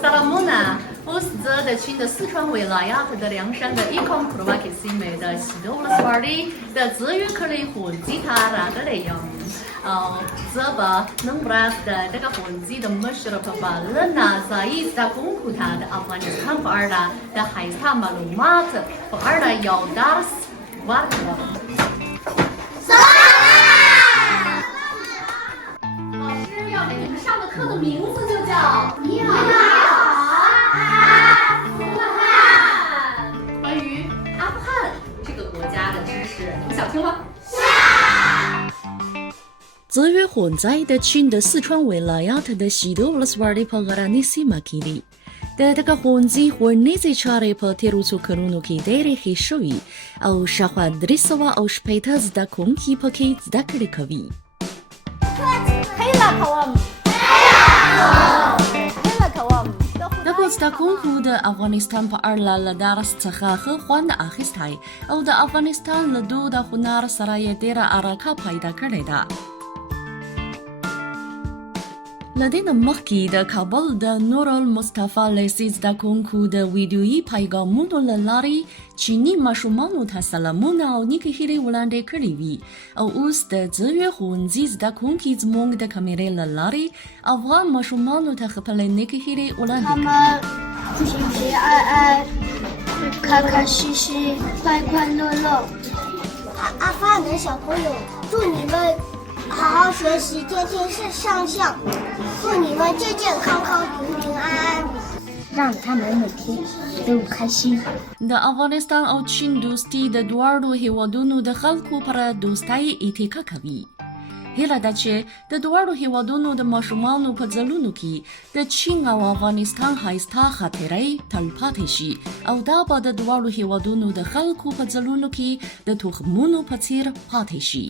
萨拉姆纳，我是这的亲的四川维拉亚特的凉山的伊康普罗瓦克西美的西多乌拉斯瓦里的自语克里混吉他那个内容。这把能不拉的这个混吉的么事了吧？人呐，在伊斯公库他的阿富汗斯坦不尔的海斯坦马鲁马特不尔的要达斯瓦特。老师要给你们上的课的名字就叫你好。关于阿富汗这个国家的知识，你们想听吗？资源混在的亲的四川维拉亚特的西多乌拉斯瓦里帕格拉尼西马基里。的这个混子和那些查理帕提鲁苏克鲁努基代理黑手艺，او شخوا درسوا او شپیتا زده کنکی پاکی زده کرده کوي. د زده کوونکو د افغانستان په اړه له درس څخه ښه خوند اخیستی او د افغانستان له دود او هنر سره یې ډېره علاقه پیدا کړې ده. له دې نه مخکې د کابل د نور المصطفی لیسې زده کوونکو د ویډیویي پیغامونو له لارې چیني ماشومانو ته سلامونه او نیکې هیلې وړاندې کړې وي او اوس د زوی ښوونځي زده کوونکي زموږ د کامیرې له لارې افغان ماشومانو ته خپلې نیکې هیلې وړاندې کوي. 他们平平安安，开开心心，快快乐乐。阿富汗的小朋友，祝你们好好学习，天天是上相，祝你们健健康康、平平安安，让他们每天都开心。 د افغانستان او چین دوستي د دواړو هیوادونو د خلکو پر دوستۍ اتکا کوي. هیله ده چې د دواړو هیوادونو د ماشومانو په ځلونو کې د چین او افغانستان ښایسته خاطرې تلپاتې شي او دا به د دواړو هیوادونو د خلکو په ځلونو کې د تخمونو په څیر پاتې شي.